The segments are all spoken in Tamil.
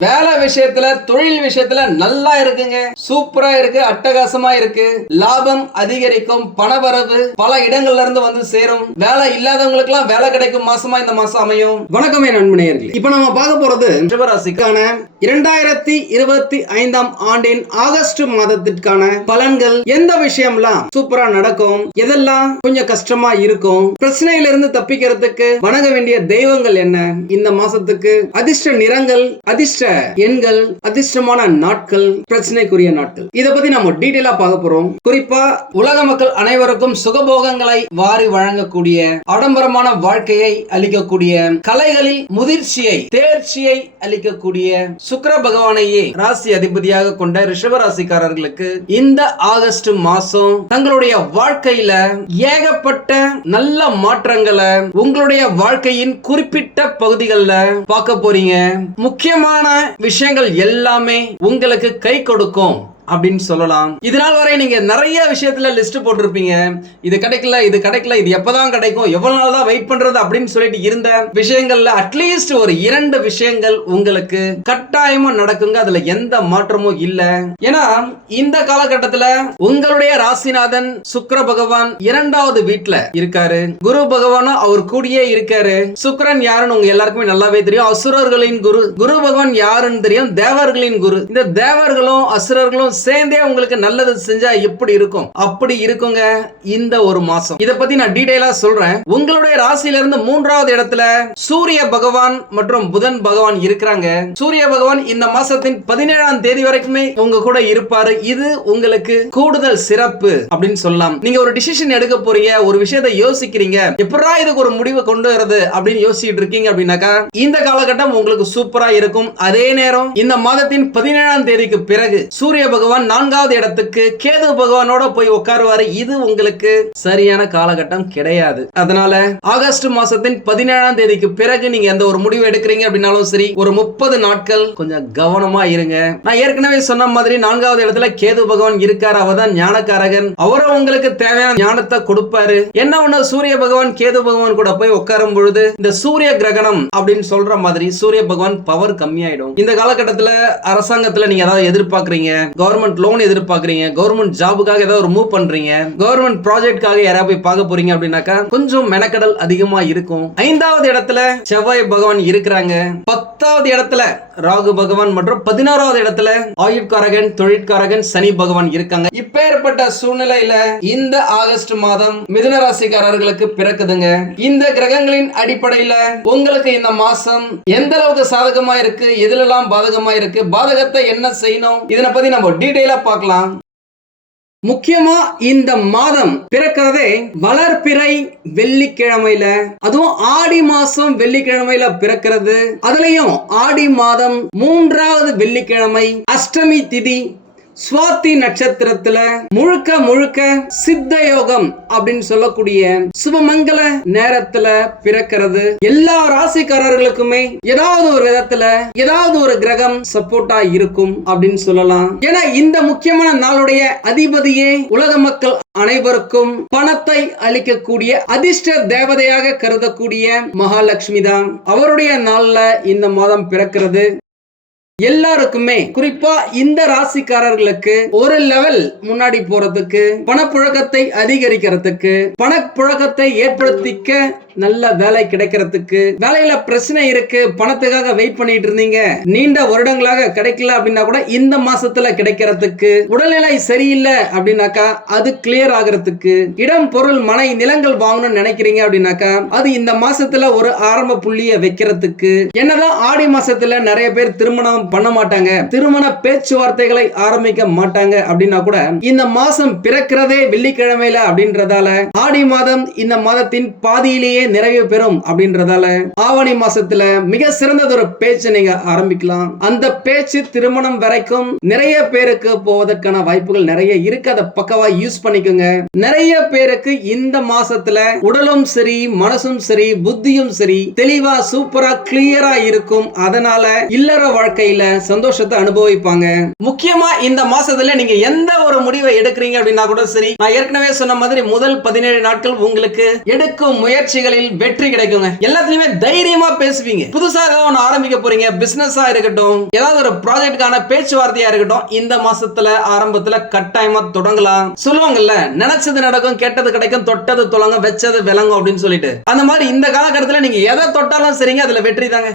வேலை விஷயத்துல தொழில் விஷயத்துல நல்லா இருக்குங்க. சூப்பரா இருக்கு அட்டகாசமா இருக்கு. லாபம் அதிகரிக்கும் பணவரவு பல இடங்கள்ல இருந்து வந்து சேரும். வேலை இல்லாதவங்களுக்கு எல்லாம் வேலை கிடைக்கும் மாசமா இந்த மாசம் அமையும். வணக்கமே என் இப்ப நம்ம பார்க்க போறது ரிஷபராசிக்கான இரண்டாயிரத்தி இருபத்தி ஐந்தாம் ஆண்டின் ஆகஸ்ட் மாதத்திற்கான பலன்கள் எந்த விஷயம்லாம் சூப்பரா நடக்கும்? எதெல்லாம் கொஞ்சம் கஷ்டமா இருக்கும்? பிரச்சனையில இருந்து தப்பிக்கிறதுக்கு வணங்க வேண்டிய தெய்வங்கள் என்ன? இந்த மாசத்துக்கு அதிர்ஷ்ட நிறங்கள் அதிர்ஷ்ட எண்கள் அதிர்ஷ்டமான நாட்கள் பிரச்சனைக்குரிய நாட்கள். இதை பத்தி நம்ம டீடைலா பார்க்க போறோம். குறிப்பா உலக மக்கள் அனைவருக்கும் சுகபோகங்களை வாரி வழங்கக்கூடிய ஆடம்பரமான வாழ்க்கையை அளிக்கக்கூடிய கலைகளில் முதிர்ச்சியை தேர்ச்சியை அளிக்கக்கூடிய சுக்கர பகவானையே ராசி அதிபதியாக கொண்ட ரிஷபராசிக்காரர்களுக்கு இந்த ஆகஸ்ட் மாசம் தங்களுடைய வாழ்க்கையில ஏகப்பட்ட நல்ல மாற்றங்களை உங்களுடைய வாழ்க்கையின் குறிப்பிட்ட பகுதிகளில் பார்க்க போறீங்க. முக்கியமான விஷயம் விஷயங்கள் எல்லாமே உங்களுக்கு கை கொடுக்கும். அப்படின்னு சொல்லலாம். இதனால் வரை நீங்க நிறைய விஷயத்துல லிஸ்ட் போட்டிருப்பீங்க. இது கிடைக்கல இது கிடைக்கல இது எப்பதான் கிடைக்கும் எவ்வளவு நாள் தான் வெயிட் பண்றது அப்படின்னு சொல்லிட்டு இருந்த விஷயங்கள்ல அட்லீஸ்ட் ஒரு இரண்டு விஷயங்கள் உங்களுக்கு கட்டாயமா நடக்குங்க. அதுல எந்த மாற்றமும் இல்ல. ஏன்னா இந்த காலகட்டத்துல உங்களுடைய ராசிநாதன் சுக்கர பகவான் இரண்டாவது வீட்டுல இருக்காரு. குரு பகவானும் அவர் கூடயே இருக்காரு. சுக்கரன் யாருன்னு உங்க எல்லாருக்குமே நல்லாவே தெரியும். அசுரர்களின் குரு குரு பகவான் யாருன்னு தெரியும்? தேவர்களின் குரு. இந்த தேவர்களும் அசுரர்களும் சேர்ந்தே உங்களுக்கு நல்லது செஞ்சா எப்படி இருக்கும்? அப்படி இருக்குங்க இந்த ஒரு மாசம். இத பத்தி நான் டீடைலா சொல்றேன். உங்களுடைய ராசியில இருந்து மூன்றாவது இடத்துல சூரிய பகவான் மற்றும் புதன் பகவான் இருக்கிறாங்க. சூரிய பகவான் இந்த மாசத்தின் பதினேழாம் தேதி வரைக்குமே உங்க கூட இருப்பாரு. இது உங்களுக்கு கூடுதல் சிறப்பு அப்படின்னு சொல்லலாம். நீங்க ஒரு டிசிஷன் எடுக்க போறீங்க ஒரு விஷயத்தை யோசிக்கிறீங்க. எப்படா இதுக்கு ஒரு முடிவு கொண்டு வரது அப்படின்னு யோசிச்சுட்டு இருக்கீங்க அப்படின்னாக்கா இந்த காலகட்டம் உங்களுக்கு சூப்பரா இருக்கும். அதே நேரம் இந்த மாதத்தின் பதினேழாம் தேதிக்கு பிறகு சூரிய பகவான் நான்காவது இடத்துக்கு கேது பகவானோட போய் உட்காருவாரு. இது உங்களுக்கு சரியான காலகட்டம் கிடையாது. அதனால ஆகஸ்ட் மாசத்தின் பதினேழாம் தேதிக்கு பிறகு நீங்க எந்த ஒரு முடிவு எடுக்கிறீங்க அப்படின்னாலும் சரி ஒரு முப்பது நாட்கள் கொஞ்சம் கவனமா இருங்க. நான் ஏற்கனவே சொன்ன மாதிரி நான்காவது இடத்துல கேது பகவான் இருக்காரு. அவர் தான் ஞானக்காரகன். அவரும் உங்களுக்கு தேவையான ஞானத்தை கொடுப்பாரு. என்ன ஒண்ணு? சூரிய பகவான் கேது பகவான் கூட போய் உட்காரும் பொழுது இந்த சூரிய கிரகணம் அப்படின்னு சொல்ற மாதிரி சூரிய பகவான் பவர் கம்மியாயிடும். இந்த காலகட்டத்துல அரசாங்கத்துல நீங்க ஏதாவது எதிர்பார்க்கறீங்க? கவர்மெண்ட் லோன் எதிர்பார்க்கறீங்க? கவர்மெண்ட் ஜாபுக்காக ஏதாவது ஒரு மூவ் பண்றீங்க? கவர்மெண்ட் ப்ராஜெக்ட்காக யாராவது போய் பார்க்க போறீங்க அப்படின்னாக்கா கொஞ்சம் மெனக்கடல் அதிகமா இருக்கும். ஐந்தாவது இடத்துல செவ்வாய் பகவான் இருக்கிறாங்க. பத்தாவது இடத்துல ராகு பகவான் மற்றும் பதினாறாவது இடத்துல ஆயுட்காரகன் தொழிற்காரகன் சனி பகவான் இருக்காங்க. இப்பேற்பட்ட சூழ்நிலையில இந்த ஆகஸ்ட் மாதம் மிதுன ராசிக்காரர்களுக்கு பிறக்குதுங்க. இந்த கிரகங்களின் அடிப்படையில உங்களுக்கு இந்த மாசம் எந்த அளவுக்கு சாதகமா இருக்கு எதுலெல்லாம் பாதகமா இருக்கு பாதகத்தை என்ன செய்யணும் இதனை பத்தி நம்ம டீடைலா பார்க்கலாம். முக்கியமா இந்த மாதம் பிறக்கிறதே வளர்பிறை வெள்ளிக்கிழமையில. அதுவும் ஆடி மாசம் வெள்ளிக்கிழமையில பிறக்கிறது. அதுலயும் ஆடி மாதம் மூன்றாவது வெள்ளிக்கிழமை அஷ்டமி திதி சுவாதி நட்சத்திரத்துல முழுக்க முழுக்க சித்த யோகம் அப்படின்னு சொல்லக்கூடிய சுபமங்கல நேரத்துல பிறக்கிறது. எல்லா ராசிக்காரர்களுக்குமே ஏதாவது ஒரு விதத்துல ஏதாவது ஒரு கிரகம் சப்போர்ட்டா இருக்கும் அப்படின்னு சொல்லலாம். ஏன்னா இந்த முக்கியமான நாளுடைய அதிபதியே உலக மக்கள் அனைவருக்கும் பணத்தை அளிக்கக்கூடிய அதிர்ஷ்ட தேவதையாக கருதக்கூடிய மகாலட்சுமி தான். அவருடைய நாள்ல இந்த மாதம் பிறக்கிறது. எல்லாருக்குமே குறிப்பா இந்த ராசிக்காரர்களுக்கு ஒரு லெவல் முன்னாடி போறதுக்கு பணப்புழக்கத்தை அதிகரிக்கிறதுக்கு பணப்புழக்கத்தை ஏற்படுத்திக்க நல்ல வேலை கிடைக்கிறதுக்கு வேலையில பிரச்சனை இருக்கு பணத்துக்காக வெயிட் பண்ணிட்டு இருந்தீங்க. நீண்ட வருடங்களாக கிடைக்கல அப்படின்னா கூட இந்த மாசத்துல கிடைக்கிறதுக்கு உடல்நிலை சரியில்லை அப்படின்னாக்கா அது கிளியர் ஆகிறதுக்கு இடம் பொருள் மனை நிலங்கள் வாங்கணும்னு நினைக்கிறீங்க அப்படின்னாக்கா அது இந்த மாசத்துல ஒரு ஆரம்ப புள்ளிய வைக்கிறதுக்கு. என்னதான் ஆடி மாசத்துல நிறைய பேர் திருமணம் பண்ண மாட்டாங்க திருமண பேச்சுவார்த்தைகளை ஆரம்பிக்க மாட்டாங்க அப்படின்னா கூட இந்த மாசம் பிறக்கிறதே வெள்ளிக்கிழமையில அப்படின்றதால ஆடி மாதம் இந்த மாதத்தின் பாதியிலேயே நிறைவு பெறும் அப்படின்றதால ஆவணி மாசத்துல மிக சிறந்ததொரு பேச்சு நீங்க ஆரம்பிக்கலாம். அந்த பேச்சு திருமணம் வரைக்கும் நிறைய பேருக்கு போவதற்கான வாய்ப்புகள் நிறைய இருக்கு. அதை பக்கவா யூஸ் பண்ணிக்கோங்க. நிறைய பேருக்கு இந்த மாசத்துல உடலும் சரி மனசும் சரி புத்தியும் சரி தெளிவா சூப்பரா கிளியரா இருக்கும். அதனால இல்லற வாழ்க்கையில சந்தோஷத்தை அனுபவிப்பாங்க. முக்கியமா இந்த மாசத்துல நீங்க எந்த ஒரு முடிவை எடுக்கிறீங்க அப்படின்னா கூட சரி நான் ஏற்கனவே சொன்ன மாதிரி முதல் பதினேழு நாட்கள் உங்களுக்கு எடுக்கும் முயற்சிகளில் விஷயங்களில் வெற்றி கிடைக்குங்க. எல்லாத்துலயுமே தைரியமா பேசுவீங்க. புதுசா ஏதாவது ஒன்று ஆரம்பிக்க போறீங்க. பிசினஸா இருக்கட்டும் ஏதாவது ஒரு ப்ராஜெக்டுக்கான பேச்சுவார்த்தையா இருக்கட்டும் இந்த மாசத்துல ஆரம்பத்துல கட்டாயமா தொடங்கலாம். சொல்லுவாங்கல்ல நினைச்சது நடக்கும் கெட்டது கிடைக்கும் தொட்டது தொடங்க வச்சது விளங்கும் அப்படின்னு சொல்லிட்டு. அந்த மாதிரி இந்த காலகட்டத்தில் நீங்க எதை தொட்டாலும் சரிங்க அதுல வெற்றி தாங்க.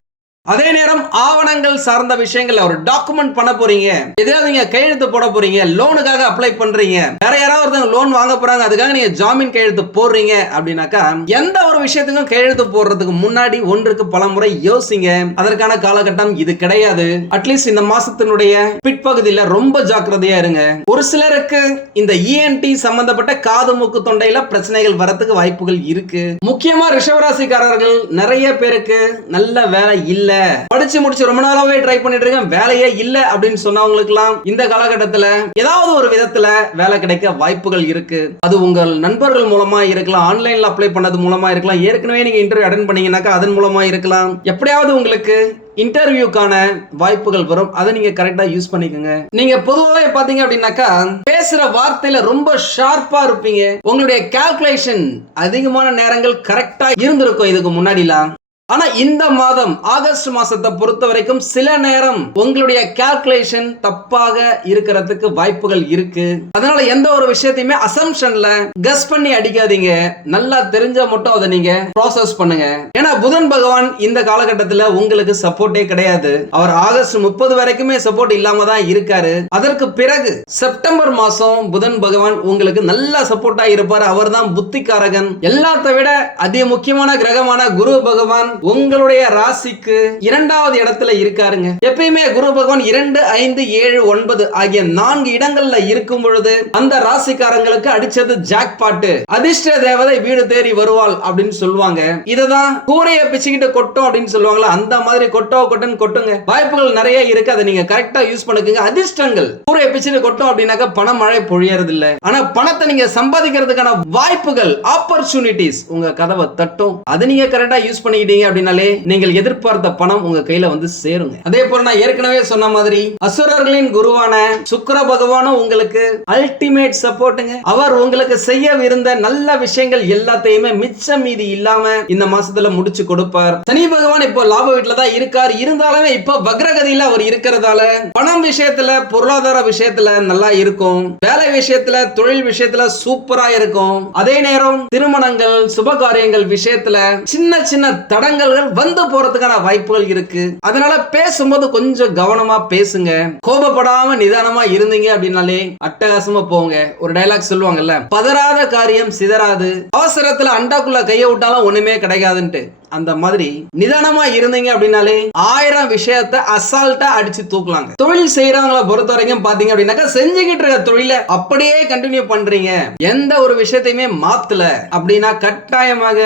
அதே நேரம் ஆவணங்கள் சார்ந்த விஷயங்கள் ஒரு டாக்குமெண்ட் பண்ண போறீங்க. எதாவது நீங்க கையெழுத்து போட போறீங்க? லோனுக்காக அப்ளை பண்றீங்க. வேற யாராவது ஒருத்தவங்க லோன் வாங்க போறாங்க அதுக்காக நீங்க ஜாமீன் கையெழுத்து போடுறீங்க அப்படின்னாக்கா எந்த ஒரு விஷயத்துக்கும் கையெழுத்து போடுறதுக்கு முன்னாடி ஒன்றுக்கு பல முறை யோசிங்க. அதற்கான காலகட்டம் இது கிடையாது. அட்லீஸ்ட் இந்த மாசத்தினுடைய பிற்பகுதியில ரொம்ப ஜாக்கிரதையா இருங்க. ஒரு சிலருக்கு இந்த இஎன்டி சம்பந்தப்பட்ட காது மூக்கு தொண்டையில பிரச்சனைகள் வரத்துக்கு வாய்ப்புகள் இருக்கு. முக்கியமா ரிஷவராசிக்காரர்கள் நிறைய பேருக்கு நல்ல வேலை இல்லை. படிச்சு முடிச்சு ரொம்ப நாளாவே ட்ரை பண்ணிட்டு இருக்கேன். வேலையே இல்ல அப்படின்னு சொன்னவங்களுக்குலாம் இந்த காலகட்டத்துல ஏதாவது ஒரு விதத்துல வேலை கிடைக்க வாய்ப்புகள் இருக்கு. அது உங்கள் நண்பர்கள் மூலமா இருக்கலாம். ஆன்லைன்ல அப்ளை பண்ணது மூலமா இருக்கலாம். ஏற்கனவே நீங்க இன்டர்வியூ அட்டன் பண்ணீங்கன்னாக்கா அதன் மூலமா இருக்கலாம். எப்படியாவது உங்களுக்கு இன்டர்வியூக்கான வாய்ப்புகள் வரும். அதை நீங்க கரெக்டா யூஸ் பண்ணிக்கோங்க. நீங்க பொதுவாகவே பாத்தீங்க அப்படின்னாக்கா பேசுற வார்த்தையில ரொம்ப ஷார்ப்பா இருப்பீங்க. உங்களுடைய கால்குலேஷன் அதிகமான நேரங்கள் கரெக்டா இருந்திருக்கும். இதுக்கு முன்னாடிலாம் ஆனா இந்த மாதம் ஆகஸ்ட் மாசத்தை பொறுத்த வரைக்கும் சில நேரம் உங்களுடைய கால்குலேஷன் தப்பாக இருக்கிறதுக்கு வாய்ப்புகள் இருக்கு. அதனால எந்த ஒரு விஷயத்தையுமே அசம்ஷன்ல கஸ் பண்ணி அடிக்காதீங்க. நல்லா தெரிஞ்சா மட்டும் அதை நீங்க ப்ராசஸ் பண்ணுங்க. ஏன்னா புதன் பகவான் இந்த காலகட்டத்துல உங்களுக்கு சப்போர்ட்டே கிடையாது. அவர் ஆகஸ்ட் முப்பது வரைக்குமே சப்போர்ட் இல்லாம தான் இருக்காரு. அதற்கு பிறகு செப்டம்பர் மாசம் புதன் பகவான் உங்களுக்கு நல்ல சப்போர்ட்டா இருப்பார். அவர் தான் புத்திகாரகன் எல்லாத்த விட அதி முக்கியமான கிரகமான குரு பகவான் உங்களுடைய ராசிக்கு இரண்டாவது இடத்துல இருக்காருங்க. எப்பயுமே குரு பகவான் இரண்டு ஐந்து ஏழு ஒன்பது ஆகிய நான்கு இடங்கள்ல இருக்கும் பொழுது அந்த ராசிக்காரங்களுக்கு அடிச்சது ஜாக் பாட்டு அதிர்ஷ்ட தேவதை வீடு தேடி வருவாள் அப்படின்னு சொல்லுவாங்க. இததான் கூரைய பிச்சுக்கிட்டு கொட்டும் அப்படின்னு சொல்லுவாங்களா அந்த மாதிரி கொட்டோ கொட்டுன்னு கொட்டுங்க. வாய்ப்புகள் நிறைய இருக்கு. அதை நீங்க கரெக்டா யூஸ் பண்ணுங்க அதிர்ஷ்டங்கள். கூரைய பிச்சுட்டு கொட்டும் அப்படின்னாக்கா பண மழை பொழியறது இல்ல ஆனா பணத்தை நீங்க சம்பாதிக்கிறதுக்கான வாய்ப்புகள் ஆப்பர்ச்சுனிட்டிஸ் உங்க கதவை தட்டும். அதை நீங்க கரெக்டா யூஸ் பண்ணிக்கிட்டீங்க. அப்படின்னாலே நீங்கள் எதிர்பார்த்த பணம் உங்க கையில வந்து சேருங்க. அதே போல நான் ஏற்கனவே சொன்ன மாதிரி அசுரர்களின் குருவான சுக்கர பகவானும் உங்களுக்கு அல்டிமேட் சப்போர்ட்டுங்க அவர் உங்களுக்கு செய்யவிருந்த நல்ல விஷயங்கள் எல்லாத்தையுமே மிச்சம் மீதி இல்லாம இந்த மாசத்துல முடிச்சு கொடுப்பார். சனி பகவான் இப்போ லாப வீட்டுல தான் இருக்கார். இருந்தாலுமே இப்போ வக்ரகதியில அவர் இருக்கிறதால பணம் விஷயத்துல பொருளாதார விஷயத்துல நல்லா இருக்கும். வேலை விஷயத்துல தொழில் விஷயத்துல சூப்பரா இருக்கும். அதே நேரம் திருமணங்கள் சுப காரியங்கள் விஷயத்துல சின்ன சின்ன தடங்கல்கள் வந்து போறதுக்கான வாய்ப்புகள் இருக்கு. அதனால பேசும்போது கொஞ்சம் கவனமா பேசுங்க. கோபப்படாம நிதானமா இருந்தீங்க அப்படின்னாலே அட்டகாசமா போங்க. ஒரு டயலாக் சொல்லுவாங்கல்ல பதறாத காரியம் சிதறாது. அவசரத்துல அண்டாக்குள்ள கைய விட்டாலும் ஒண்ணுமே கிடைக்காதுன்ட்டு. அந்த மாதிரி நிதானமா இருந்தீங்க அப்படின்னாலே ஆயிரம் விஷயத்த அசால்ட்டா அடிச்சு தூக்கலாங்க. தொழில் செய்யறவங்கள பொறுத்த வரைக்கும் பாத்தீங்க அப்படின்னாக்கா செஞ்சுக்கிட்டு இருக்க தொழில அப்படியே கண்டினியூ பண்றீங்க. எந்த ஒரு விஷயத்தையுமே மாத்தல அப்படின்னா கட்டாயமாக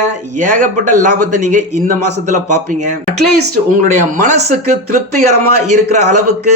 ஏகப்பட்ட லாபத்தை நீங்க இந்த மாசத்துல பாப்பீங்க. அட்லீஸ்ட் உங்களுடைய மனசுக்கு திருப்திகரமா இருக்கிற அளவுக்கு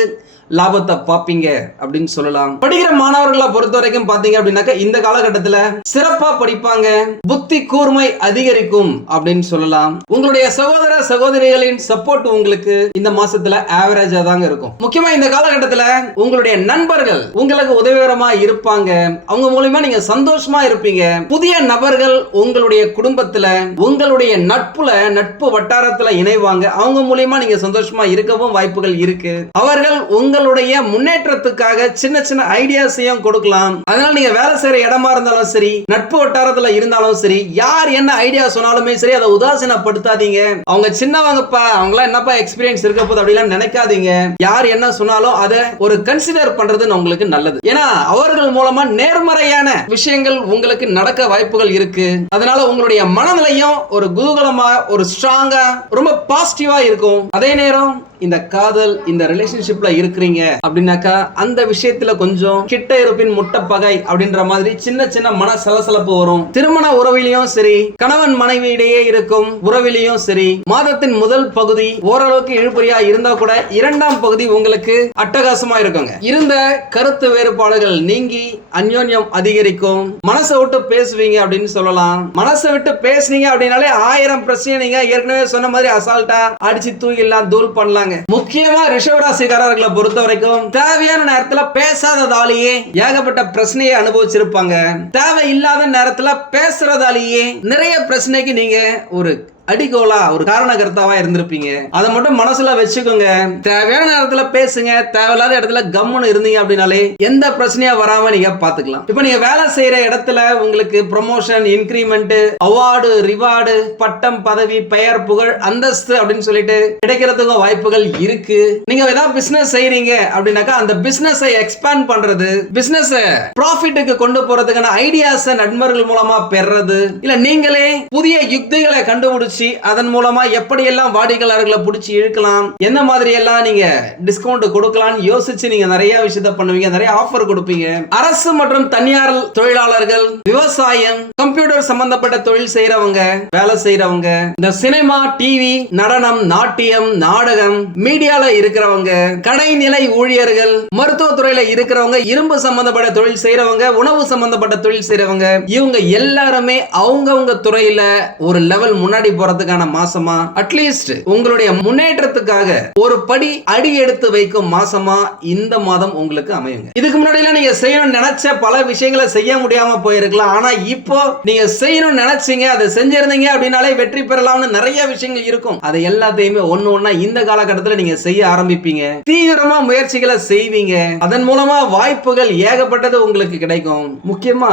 லாபத்தை பாப்பீங்க அப்படின்னு சொல்லலாம். படிக்கிற மாணவர்களை பொறுத்த வரைக்கும் பாத்தீங்க அப்படின்னாக்கா இந்த காலகட்டத்துல சிறப்பா படிப்பாங்க புத்தி கூர்மை அதிகரிக்கும் அப்படின்னு சொல்லலாம். உங்களுடைய சகோதர சகோதரிகளின் சப்போர்ட் உங்களுக்கு இந்த மாசத்துல ஆவரேஜா தாங்க இருக்கும். முக்கியமா இந்த காலகட்டத்துல உங்களுடைய நண்பர்கள் உங்களுக்கு உதவிகரமா இருப்பாங்க. அவங்க மூலியமா நீங்க சந்தோஷமா இருப்பீங்க. புதிய நபர்கள் உங்களுடைய குடும்பத்துல உங்களுடைய நட்புல நட்பு வட்டாரத்துல இணைவாங்க. அவங்க மூலியமா நீங்க சந்தோஷமா இருக்கவும் வாய்ப்புகள் இருக்கு. அவர்கள் உங்களுடைய முன்னேற்றத்துக்காக சின்ன சின்ன ஐடியாஸையும் கொடுக்கலாம். அதனால நீங்க வேலை செய்யற இடமா இருந்தாலும் சரி நட்பு வட்டாரத்துல இருந்தாலும் சரி யார் என்ன ஐடியா சொன்னாலுமே சரி அதை உதாசீனப்படுத்தாதீங்க. அவங்க சின்னவங்கப்பா அவங்களாம் என்னப்பா எக்ஸ்பீரியன்ஸ் இருக்க போது அப்படிலாம் நினைக்காதீங்க. யார் என்ன சொன்னாலும் அதை ஒரு கன்சிடர் பண்றது உங்களுக்கு நல்லது. ஏன்னா அவர்கள் மூலமா நேர்மறையான விஷயங்கள் உங்களுக்கு நடக்க வாய்ப்புகள் இருக்கு. அதனால உங்களுடைய மனநிலையும் ஒரு குதூகலமா ஒரு ஸ்ட்ராங்கா ரொம்ப பாசிட்டிவா இருக்கும். அதே நேரம் இந்த காதல் இந்த ரிலேஷன்ஷிப்ல இருக்கிறீங்க அப்படின்னாக்கா அந்த விஷயத்துல கொஞ்சம் கிட்ட இருப்பின் முட்டை பகை அப்படின்ற மாதிரி சின்ன சின்ன மன சலசலப்பு வரும். திருமண உறவிலையும் சரி கணவன் மனைவியிடையே இருக்கும் உறவிலையும் சரி மாதத்தின் முதல் பகுதி ஓரளவுக்கு இழுபறியா இருந்தா கூட இரண்டாம் பகுதி உங்களுக்கு அட்டகாசமா இருக்குங்க. இருந்த கருத்து வேறுபாடுகள் நீங்கி அந்யோன்யம் அதிகரிக்கும். மனசை விட்டு பேசுவீங்க அப்படின்னு சொல்லலாம். மனசை விட்டு பேசுனீங்க அப்படின்னாலே ஆயிரம் பிரச்சனை நீங்க ஏற்கனவே சொன்ன மாதிரி அசால்ட்டா அடிச்சு தூக்கிடலாம் தூள் பண்ணலாங்க. இருக்காங்க முக்கியமா ரிஷவராசிக்காரர்களை பொறுத்த வரைக்கும் தேவையான நேரத்துல பேசாததாலேயே ஏகப்பட்ட பிரச்சனையை அனுபவிச்சிருப்பாங்க. தேவை இல்லாத நேரத்துல பேசுறதாலேயே நிறைய பிரச்சனைக்கு நீங்க ஒரு அடிகோலா ஒரு காரணகர்த்தாவா இருந்திருப்பீங்க. அதை மட்டும் மனசுல வச்சுக்கோங்க. தேவையான இடத்துல பேசுங்க. தேவையில்லாத இடத்துல கம்முன்னு இருந்தீங்க அப்படின்னாலே எந்த பிரச்சனையா வராம நீங்க பாத்துக்கலாம். இப்ப நீங்க வேலை செய்யற இடத்துல உங்களுக்கு ப்ரொமோஷன் இன்க்ரிமெண்ட் அவார்டு ரிவார்டு பட்டம் பதவி பெயர் புகழ் அந்தஸ்து அப்படின்னு சொல்லிட்டு கிடைக்கிறதுக்கும் வாய்ப்புகள் இருக்கு. நீங்க ஏதாவது பிசினஸ் செய்யறீங்க அப்படின்னாக்கா அந்த பிசினஸ் எக்ஸ்பேண்ட் பண்றது பிசினஸ் ப்ராஃபிட்டுக்கு கொண்டு போறதுக்கான ஐடியாஸ் நண்பர்கள் மூலமா பெறது இல்ல நீங்களே புதிய யுக்திகளை கண்டுபிடிச்சு அதன் மூலமா எப்படியெல்லாம் வாடிக்கையாளர்களை பிடிச்சி இழுக்கலாம்? என்ன மாதிரி எல்லாம் நீங்க டிஸ்கவுண்ட் கொடுக்கலாம்னு யோசிச்சு நீங்க நிறைய விஷயத்த பண்ணுவீங்க நிறைய ஆஃபர் கொடுப்பீங்க. அரசு மற்றும் தனியார் தொழிலாளர்கள் விவசாயம் கம்ப்யூட்டர் சம்பந்தப்பட்ட தொழில் செய்யறவங்க வேலை செய்யறவங்க இந்த சினிமா டிவி நடனம் நாட்டியம் நாடகம் மீடியால இருக்கிறவங்க கடைநிலை ஊழியர்கள் மருத்துவத்துறையில இருக்கிறவங்க இரும்பு சம்பந்தப்பட்ட தொழில் செய்யறவங்க உணவு சம்பந்தப்பட்ட தொழில் செய்யறவங்க இவங்க எல்லாருமே அவங்கவங்க துறையில ஒரு லெவல் முன்னாடி போறதுக்கான மாசமா? அட்லீஸ்ட் உங்களுடைய முன்னேற்றத்துக்காக ஒரு படி அடி எடுத்து வைக்கும் மாசமா இந்த மாதம் உங்களுக்கு அமையுங்க. இதுக்கு முன்னாடி நீங்க செய்யணும்னு நினைச்ச பல விஷயங்களை செய்ய முடியாம போயிருக்கலாம். ஆனா இப்போ நீங்க செய்யணும்னு நினைச்சீங்க அதை செஞ்சிருந்தீங்க அப்படின்னாலே வெற்றி பெறலாம்னு நிறைய விஷயங்கள் இருக்கும். அதை எல்லாத்தையுமே ஒண்ணு ஒண்ணா இந்த காலகட்டத்தில் நீங்க செய்ய ஆரம்பிப்பீங்க. தீவிரமா முயற்சிகளை செய்வீங்க. அதன் மூலமா வாய்ப்புகள் ஏகப்பட்டது உங்களுக்கு கிடைக்கும். முக்கியமா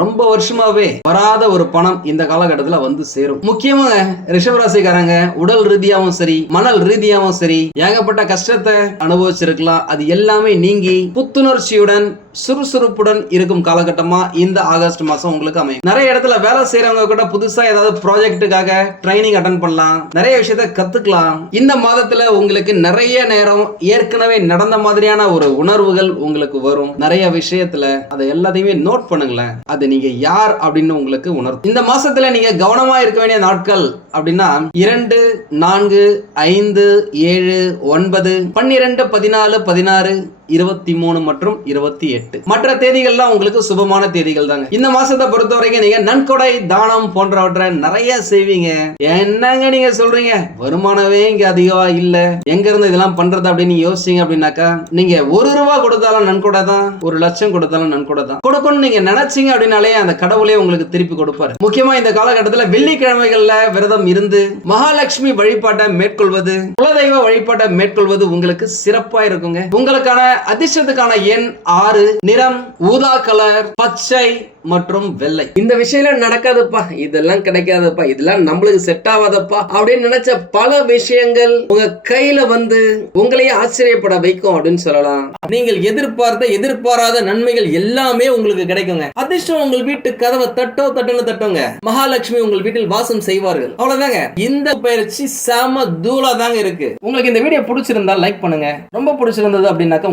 ரொம்ப வருஷமாவே வராத ஒரு பணம் இந்த காலகட்டத்தில் வந்து சேரும். முக்கியமா ரிஷபராசிக்காரங்க உடல் ரீதியாவும் சரி மணல் ரீதியாவும் சரி ஏகப்பட்ட கஷ்டத்தை அனுபவிச்சிருக்கலாம். அது எல்லாமே நீங்கி புத்துணர்ச்சியுடன் சுறுசுறுப்புடன் இருக்கும் காலகட்டமா இந்த ஆகஸ்ட் மாசம் உங்களுக்கு அமையும். நிறைய இடத்துல வேலை செய்யறவங்க கூட புதுசா ஏதாவது ப்ராஜெக்ட்டுக்காக ட்ரைனிங் அட்டன் பண்ணலாம். நிறைய விஷயத்த கத்துக்கலாம். இந்த மாதத்துல உங்களுக்கு நிறைய நேரம் ஏற்கனவே நடந்த மாதிரியான ஒரு உணர்வுகள் உங்களுக்கு வரும். நிறைய விஷயத்துல அதை எல்லாத்தையுமே நோட் பண்ணுங்களேன். அது நீங்க யார் அப்படின்னு உங்களுக்கு உணரும் இந்த மாசத்துல நீங்க கவனமா இருக்க வேண்டிய நாட்கள் அப்படின்னா இரண்டு நான்கு ஐந்து ஏழு ஒன்பது பன்னிரெண்டு பதினாலு பதினாறு இருபத்தி மூணு மற்றும் இருபத்தி எட்டு. மற்ற தேதிகள்லாம் உங்களுக்கு சுபமான தேதிகள் தாங்க. இந்த மாசத்தை பொறுத்த வரைக்கும் நீங்க நன்கொடை தானம் போன்றவற்றை நிறைய செய்வீங்க. என்னங்க நீங்க சொல்றீங்க? வருமானமே இங்க அதிகமா இல்ல. எங்க இருந்து இதெல்லாம் பண்றது அப்படின்னு யோசிச்சீங்க அப்படின்னாக்கா நீங்க ஒரு ரூபா கொடுத்தாலும் நன்கொடை தான் ஒரு லட்சம் கொடுத்தாலும் நன்கொடை தான். கொடுக்கணும்னு நீங்க நினைச்சீங்க அப்படின்னாலே அந்த கடவுளே உங்களுக்கு திருப்பி கொடுப்பாரு. முக்கியமா இந்த காலகட்டத்துல வெள்ளிக்கிழமைகள்ல விரதம் இருந்து மகாலட்சுமி வழிபாட்டை மேற்கொள்வது குலதெய்வ வழிபாட்டை மேற்கொள்வது உங்களுக்கு சிறப்பா இருக்குங்க. உங்களுக்கான அதிர்ஷ்டத்துக்கான எண் ஆறு. நிறம் ஊதா கலர் பச்சை மற்றும் வெள்ளை. இந்த விஷயம் நடக்காதுப்பா. இதெல்லாம் கிடைக்காதப்பா. இதெல்லாம் நம்மளுக்கு செட் ஆகாதப்பா அப்படின்னு நினைச்ச பல விஷயங்கள் உங்க கையில வந்து உங்களையே ஆச்சரியப்பட வைக்கும் அப்படின்னு சொல்லலாம். நீங்கள் எதிர்பார்த்த எதிர்பாராத நன்மைகள் எல்லாமே உங்களுக்கு கிடைக்குங்க. அதிர்ஷ்டம் உங்கள் வீட்டு கதவை தட்டோ தட்டுன்னு தட்டோங்க. மகாலட்சுமி உங்கள் வீட்டில் வாசம் செய்வார்கள். அவ்வளவுதாங்க. இந்த பயிற்சி செம தூளா தாங்க இருக்கு. உங்களுக்கு இந்த வீடியோ பிடிச்சிருந்தா லைக் பண்ணுங்க. ரொம்ப பிடிச்சிருந்தது அப்படின்னாக்கா